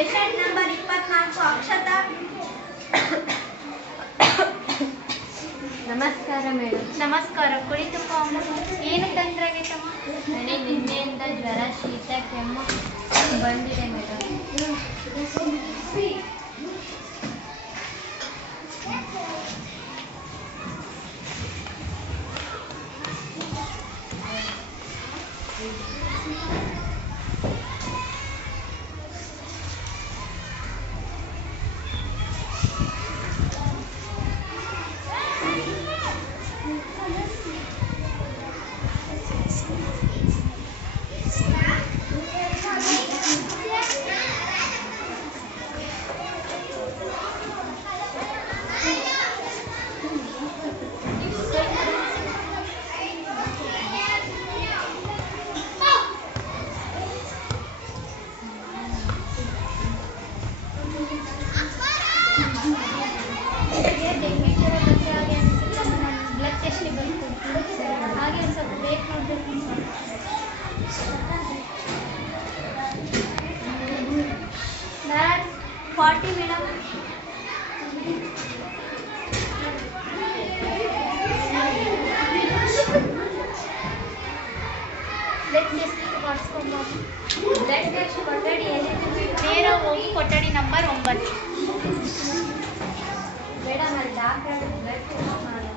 Patient number 24 Akshata. ನಮಸ್ಕಾರ madam. ನಮಸ್ಕಾರ. ಕುಳಿತುಕೋ ಅಮ್ಮ. ಏನು ತೊಂದರೆ ಆಗೈತಮ್ಮ? ನನಗೆ ನಿನ್ನೆಯಿಂದ ಜ್ವರ, ಶೀತ, ಕೆಮ್ಮು ಬಂದಿದೆ ಮೇಡಮ್. ಹಾಗೆ ಸ್ವಲ್ಪ ಬ್ರೇಕ್ ಮಾಡಬೇಕು. 40 ಮೇಡಮ್. ಬ್ಲಡ್ ಟೆಸ್ಟ್ ಮಾಡಿಸ್ಕೊಂಡು ಬ್ಲಡ್ ಟೆಸ್ಟ್ ಕೊಠಡಿ ನೇರ ಹೋಗಿ ಕೊಠಡಿ ನಂಬರ್ 9. ಮೇಡಮ್ ಅಲ್ಲಿ ಡಾಕ್ಟರ್ ಬ್ಲಡ್ ಟೆಸ್ಟ್ ಮಾಡೋದು.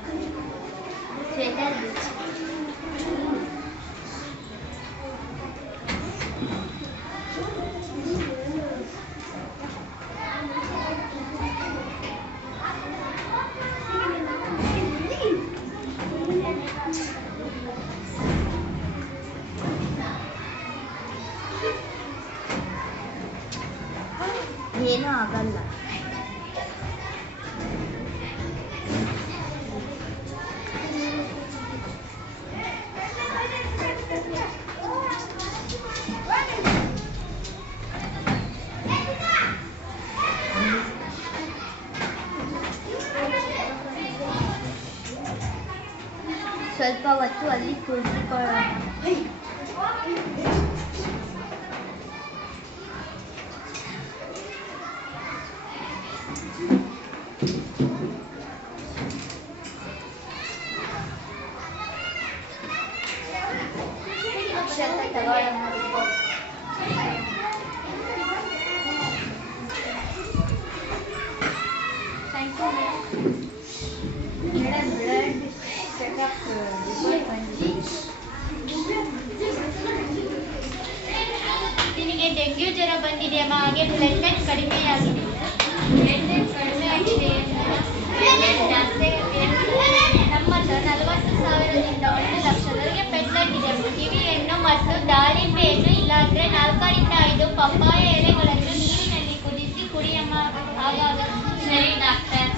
ಏನೂ ಆಗಲ್ಲ. ಸ್ವಲ್ಪ ಹೊತ್ತು ಅಲ್ಲಿ ಕುಳಿತುಕೊಳ್ಳೋಣ. ಮೇಡಮ್ ಬ್ಲಡ್ ಚೆಕಪ್ ರಿಪೋರ್ಟ್ ಬಂದಿದೆ. ನಿನಗೆ ಡೆಂಗ್ಯೂ ಜ್ವರ ಬಂದಿದೆಯಮ್ಮ. ಹಾಗೆ ಪ್ಲೇಟ್ಲೆಟ್ ಕಡಿಮೆ ಆಗಿದೆ. ಪ್ಲೇಟ್ಲೆಟ್ ಕಡಿಮೆ ಆಗಿದೆ ಜಾಸ್ತಿ. ನಮ್ಮದು 40,000ದಿಂದ 1,00,000ವರೆಗೆ ಪ್ಲೇಟ್ಲೆಟ್ ಇದೆ. ಕಿವಿಯನ್ನು ಮತ್ತು ದಾಳಿಂಬೆ ಹಣ್ಣು ಇಲ್ಲಾಂದರೆ 4ರಿಂದ 5 ಪಪ್ಪಾಯ ಎಲೆಗಳನ್ನು ನೀರಿನಲ್ಲಿ ಕುದಿಸಿ ಕುಡಿಯಮ್ಮ. ಆಗಾಗ. ಸರಿ ಡಾಕ್ಟರ್.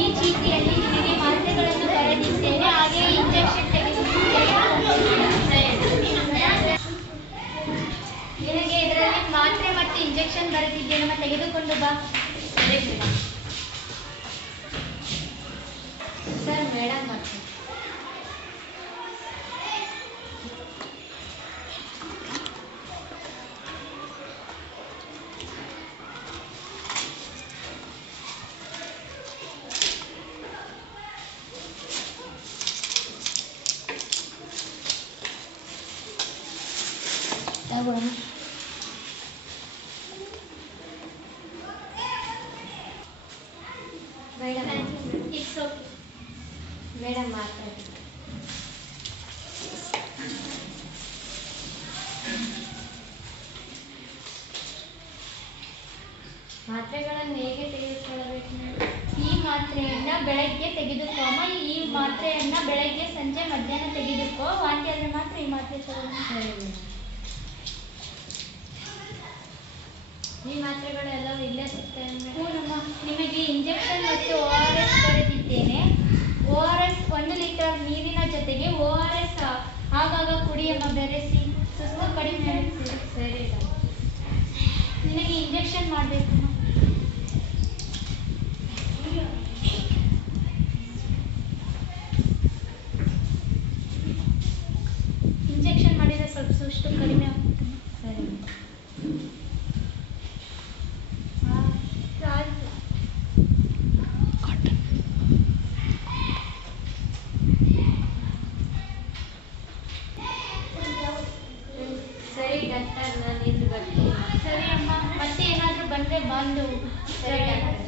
ಈ ಚೀಟಿಯಲ್ಲಿ ನಿನಗೆ ಮಾತ್ರೆಗಳನ್ನು ಬರೆದಿದ್ದೇನೆ. ಹಾಗೆ ಇಂಜೆಕ್ಷನ್ ನಿನಗೆ ಇದರಲ್ಲಿ ಮಾತ್ರೆ ಮತ್ತು ಇಂಜೆಕ್ಷನ್ ಬರೆದಿದ್ದೇನೆ. ತೆಗೆದುಕೊಂಡು ಬಾ. ಸರ್ ಮೇಡಮ್ ಮತ್ತೆ ಮೇಡಮ್ ಇಟ್ಸ್ ಓಕೆ. ಮೇಡಮ್ ಮಾತಾಡಿ. ಮಾತ್ರೆಗಳನ್ನು ಹೇಗೆ ತೆಗೆದುಕೊಳ್ಳಬೇಕು? ಈ ಮಾತ್ರೆಯನ್ನ ಬೆಳಗ್ಗೆ ತೆಗೆದುಕೋಮ. ಈ ಮಾತ್ರೆಯನ್ನ ಬೆಳಗ್ಗೆ, ಸಂಜೆ, ಮಧ್ಯಾಹ್ನ ತೆಗೆದುಕೋ. ವಾಂತಿ ಆದರೆ ಮಾತ್ರ ಈ ಮಾತ್ರೆ ತಗೊಂಡು. ಸರಿ ಮೇಡಮ್. ಈ ಮಾತ್ರೆಗಳೆಲ್ಲವೂ ಇಲ್ಲೇ ಸಿಗ್ತವೆ ಮೇಡಮ್. ನಿಮಗೆ ಇಂಜೆಕ್ಷನ್ ಮತ್ತು ORS ಬರೆದಿದ್ದೇನೆ. ORS 1 ಲೀಟರ್ ನೀರಿನ ಜೊತೆಗೆ ORS ಆಗಾಗ ಕುಡಿಯಮ್ಮ. ಬೆರೆಸಿ ಸುಸ್ತು ಕಡಿಮೆ ಆಗುತ್ತೆ. ಸರಿ ನಿನಗೆ ಇಂಜೆಕ್ಷನ್ ಮಾಡಬೇಕು. ಇಂಜೆಕ್ಷನ್ ಮಾಡಿದರೆ ಸ್ವಲ್ಪ ಆದಷ್ಟು ಕಡಿಮೆ ಆಗುತ್ತೆ. ಸರಿ. ಆಯ್ತು. ಸರಿ ಡಾಕ್ಟರ್, ನಾನು ಇಲ್ಲಿ ಬರ್ತೀನಿ. ಸರಿ ಅಮ್ಮ, ಮತ್ತೆ ಏನಾದರೂ ಬಂದರೆ ಬಂದು ಸರಿ ಡಾಕ್ಟರ್.